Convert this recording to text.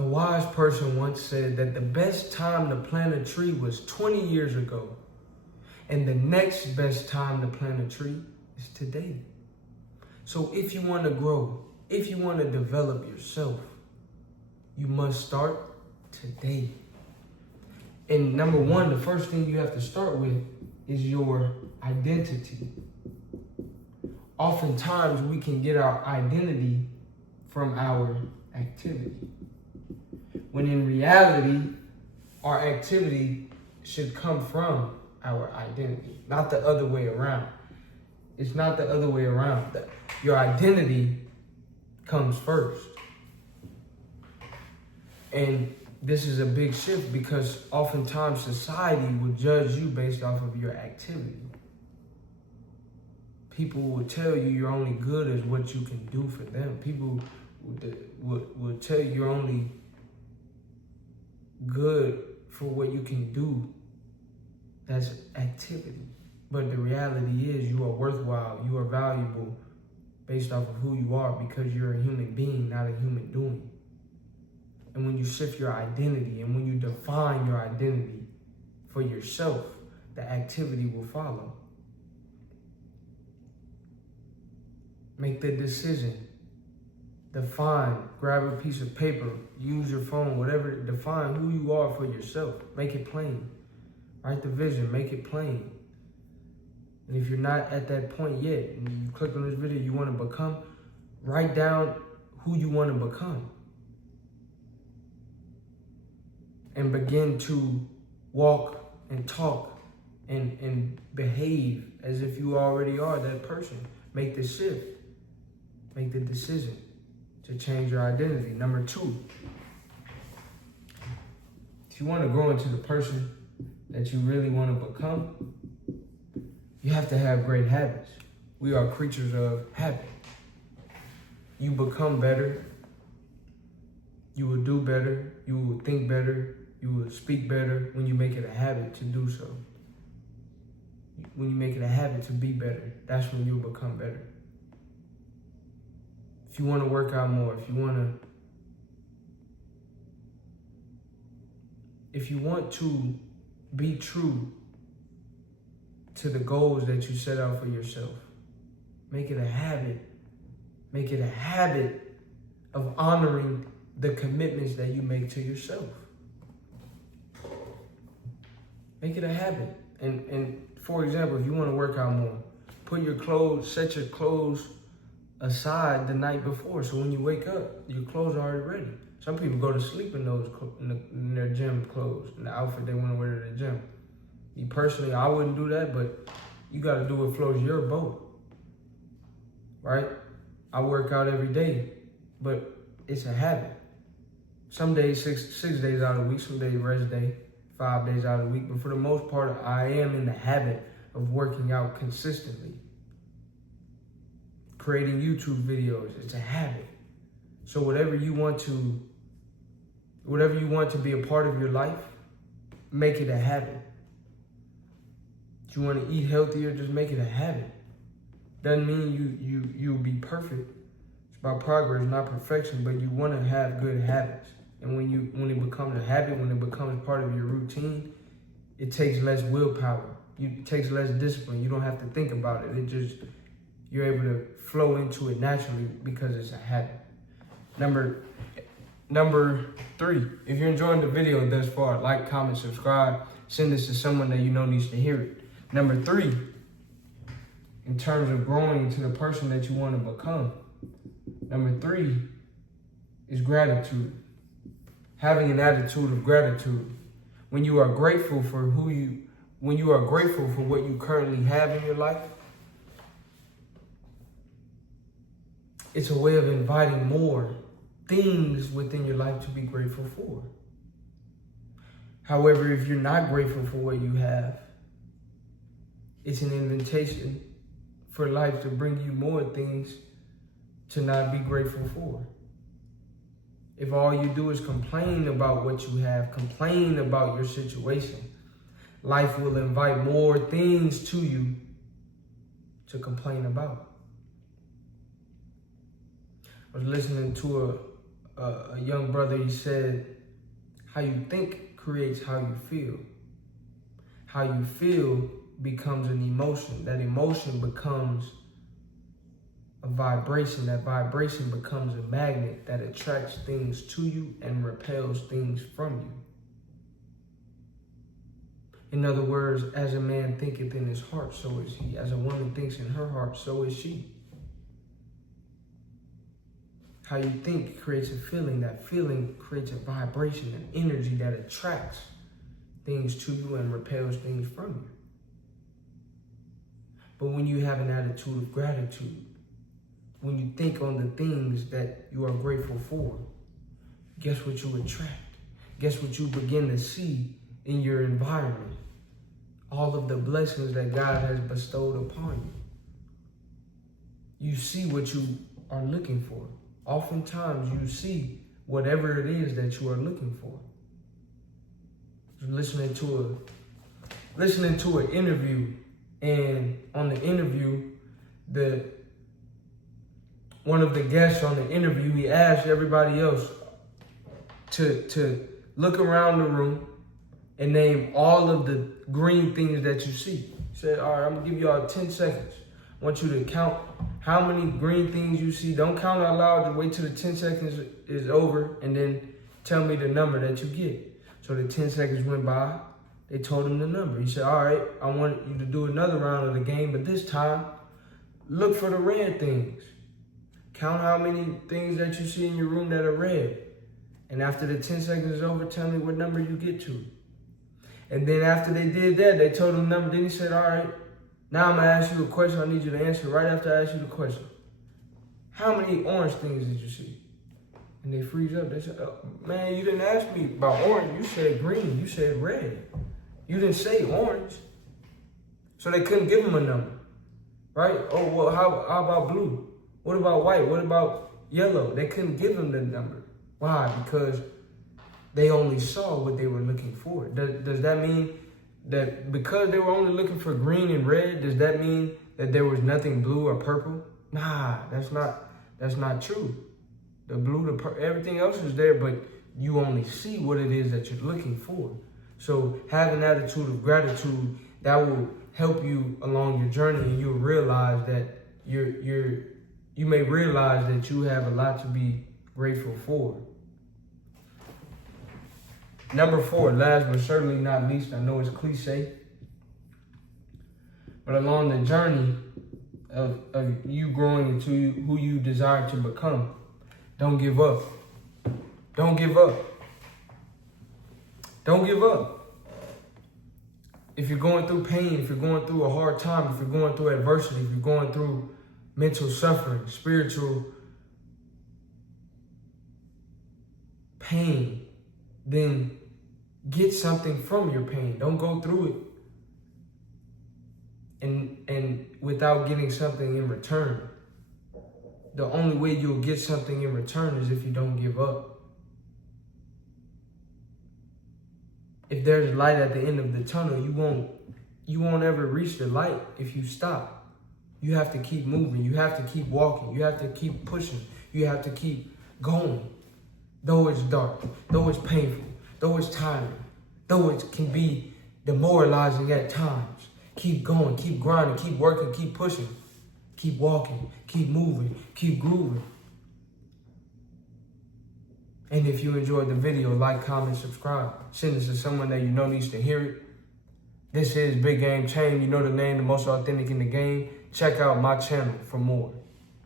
A wise person once said that the best time to plant a tree was 20 years ago, and the next best time to plant a tree is today. So if you want to grow, if you want to develop yourself, you must start today. And number one, the first thing you have to start with is your identity. Oftentimes, we can get our identity from our activity, when in reality, our activity should come from our identity, not the other way around. It's not the other way around. Your identity comes first. And this is a big shift because oftentimes society will judge you based off of your activity. People will tell you you're only good as what you can do for them. People will tell you you're only good for what you can do. That's activity. But the reality is you are worthwhile, you are valuable based off of who you are because you're a human being, not a human doing. And when you shift your identity and when you define your identity for yourself, the activity will follow. Make the decision. Define, grab a piece of paper, use your phone, whatever, define who you are for yourself. Make it plain. Write the vision, make it plain. And if you're not at that point yet, and you click on this video, you want to become, write down who you want to become. And begin to walk and talk and behave as if you already are that person. Make the shift. Make the decision to change your identity. Number two, if you want to grow into the person that you really want to become, you have to have great habits. We are creatures of habit. You become better. You will do better. You will think better. You will speak better when you make it a habit to do so. When you make it a habit to be better, that's when you'll become better. If you want to work out more, if you want to be true to the goals that you set out for yourself, make it a habit. Make it a habit of honoring the commitments that you make to yourself. Make it a habit. And for example, if you want to work out more, set your clothes aside the night before. So when you wake up, your clothes are already ready. Some people go to sleep in in their gym clothes, in the outfit they want to wear to the gym. Me personally, I wouldn't do that, but you got to do what floats your boat, right? I work out every day, but it's a habit. Some days, six days out of the week, some days rest day, 5 days out of the week. But for the most part, I am in the habit of working out consistently. Creating YouTube videos, it's a habit. So whatever you want to be a part of your life, make it a habit. If you want to eat healthier, just make it a habit. Doesn't mean you'll be perfect. It's about progress, not perfection, but you want to have good habits. And when it becomes a habit, when it becomes part of your routine, it takes less willpower. It takes less discipline. You don't have to think about it. You're able to flow into it naturally because it's a habit. Number 3, if you're enjoying the video thus far, like, comment, subscribe, send this to someone that you know needs to hear it. Number 3, in terms of growing into the person that you want to become, number 3 is gratitude. Having an attitude of gratitude. When you are grateful for what you currently have in your life, it's a way of inviting more things within your life to be grateful for. However, if you're not grateful for what you have, it's an invitation for life to bring you more things to not be grateful for. If all you do is complain about what you have, complain about your situation, life will invite more things to you to complain about. I was listening to a young brother, he said, how you think creates how you feel. How you feel becomes an emotion. That emotion becomes a vibration. That vibration becomes a magnet that attracts things to you and repels things from you. In other words, as a man thinketh in his heart, so is he. As a woman thinks in her heart, so is she. How you think creates a feeling. That feeling creates a vibration, an energy that attracts things to you and repels things from you. But when you have an attitude of gratitude, when you think on the things that you are grateful for, guess what you attract? Guess what you begin to see in your environment? All of the blessings that God has bestowed upon you. You see what you are looking for. Oftentimes you see whatever it is that you are looking for. Listening to an interview, and on the interview, one of the guests on the interview, he asked everybody else to look around the room and name all of the green things that you see. He said, all right, I'm gonna give y'all 10 seconds. I want you to count how many green things you see. Don't count out loud, just wait till the 10 seconds is over and then tell me the number that you get. So the 10 seconds went by, they told him the number. He said, all right, I want you to do another round of the game, but this time, look for the red things. Count how many things that you see in your room that are red. And after the 10 seconds is over, tell me what number you get to. And then after they did that, they told him the number. Then he said, all right, now I'm gonna ask you a question. I need you to answer right after I ask you the question. How many orange things did you see? And they freeze up. They said, oh, man, you didn't ask me about orange. You said green. You said red. You didn't say orange. So they couldn't give him a number, right? Oh, well, how about blue? What about white? What about yellow? They couldn't give him the number. Why? Because they only saw what they were looking for. Does that mean that because they were only looking for green and red, does that mean that there was nothing blue or purple? Nah, that's not true. The blue, the purple, everything else is there, but you only see what it is that you're looking for. So have an attitude of gratitude that will help you along your journey, and you'll realize that you may realize that you have a lot to be grateful for. Number 4, last but certainly not least, I know it's cliche, but along the journey of you growing into who you desire to become, don't give up. Don't give up. Don't give up. If you're going through pain, if you're going through a hard time, if you're going through adversity, if you're going through mental suffering, spiritual pain, then get something from your pain. Don't go through it and without getting something in return. The only way you'll get something in return is if you don't give up. If there's light at the end of the tunnel, you won't ever reach the light if you stop. You have to keep moving. You have to keep walking. You have to keep pushing. You have to keep going. Though it's dark, though it's painful, though it's tiring, though it can be demoralizing at times, keep going, keep grinding, keep working, keep pushing, keep walking, keep moving, keep grooving. And if you enjoyed the video, like, comment, subscribe. Send this to someone that you know needs to hear it. This is Big Game Chain. You know the name, the most authentic in the game. Check out my channel for more.